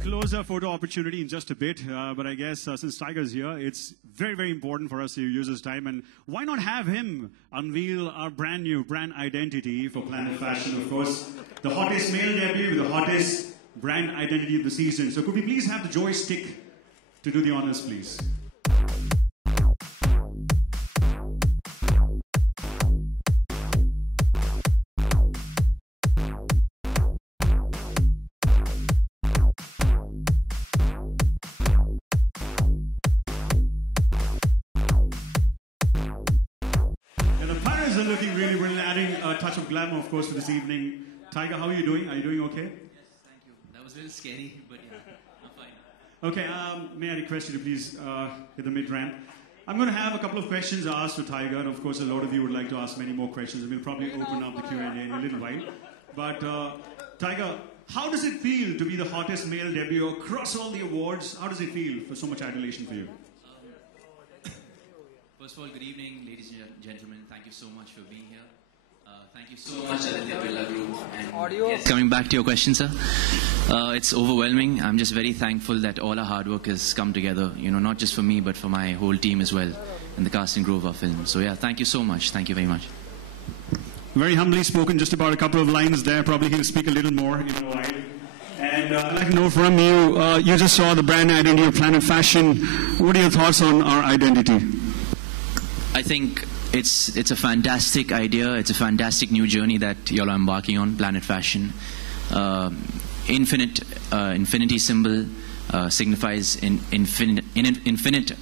closer photo opportunity in just a bit, but I guess since Tiger's here, it's very, very important for us to use his time, and why not have him unveil our brand new brand identity for Planet Fashion, of course, the hottest male debut, the hottest brand identity of the season. So could we please have the joystick to do the honors, please? Looking really brilliant, adding a touch of glamour, of course, for this evening. Tiger, how are you doing? Are you doing okay? Yes, thank you. That was a little scary, but yeah, I'm fine. Okay, may I request you to please hit the mid-ramp? I'm going to have a couple of questions asked to Tiger, and of course, a lot of you would like to ask many more questions, and we'll probably open up the Q&A in a little while. But Tiger, how does it feel to be the hottest male debut across all the awards? How does it feel for so much adulation for you? First of all, good evening, ladies and gentlemen. Thank you so much for being here. Thank you so much, Aditya Birla Group. And yes, coming back to your question, sir, it's overwhelming. I'm just very thankful that all our hard work has come together, you know, not just for me, but for my whole team as well, and the cast and crew of our film. So yeah, thank you so much. Thank you very much. Very humbly spoken, just about a couple of lines there. Probably he'll speak a little more in a while. And I'd like to know from you, you just saw the brand identity of Planet Fashion. What are your thoughts on our identity? I think it's a fantastic idea. It's a fantastic new journey that y'all are embarking on, Planet Fashion. Infinity symbol signifies infinite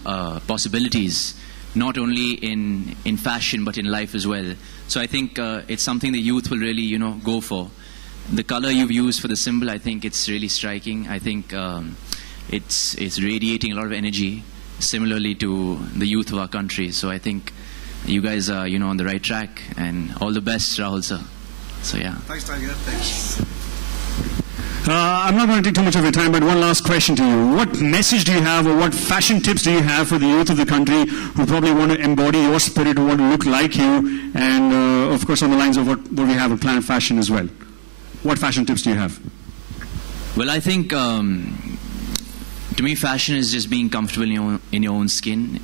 possibilities, not only in fashion but in life as well. So I think it's something the youth will really, you know, go for. The color you've used for the symbol, I think it's really striking. I think it's radiating a lot of energy, similarly to the youth of our country. So I think you guys are, you know, on the right track, and all the best, Rahul sir. So yeah. Thanks, Tiger. Thanks. I'm not going to take too much of your time, but one last question to you. What message do you have, or what fashion tips do you have for the youth of the country who probably want to embody your spirit, who want to look like you, and of course on the lines of what we have at Planet Fashion as well? What fashion tips do you have? Well, I think to me, fashion is just being comfortable in your own skin.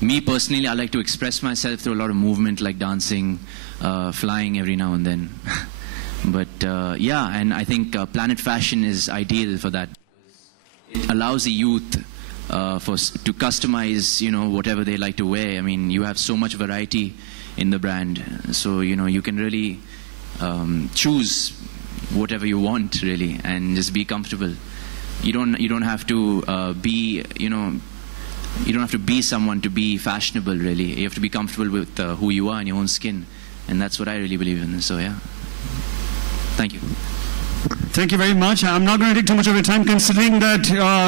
Me personally, I like to express myself through a lot of movement, like dancing, flying every now and then. But yeah, and I think Planet Fashion is ideal for that. It allows the youth to customize, you know, whatever they like to wear. I mean, you have so much variety in the brand, so you know you can really choose whatever you want, really, and just be comfortable. You don't have to be, you know, you don't have to be someone to be fashionable, really. You have to be comfortable with who you are in your own skin, and that's what I really believe in. So yeah, thank you. Thank you very much. I'm not going to take too much of your time, considering that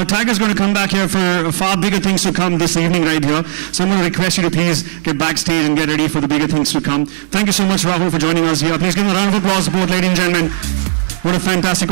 Tiger's going to come back here for far bigger things to come this evening right here. So I'm going to request you to please get backstage and get ready for the bigger things to come. Thank you so much, Rahul, for joining us here. Please give him a round of applause, both ladies and gentlemen. What a fantastic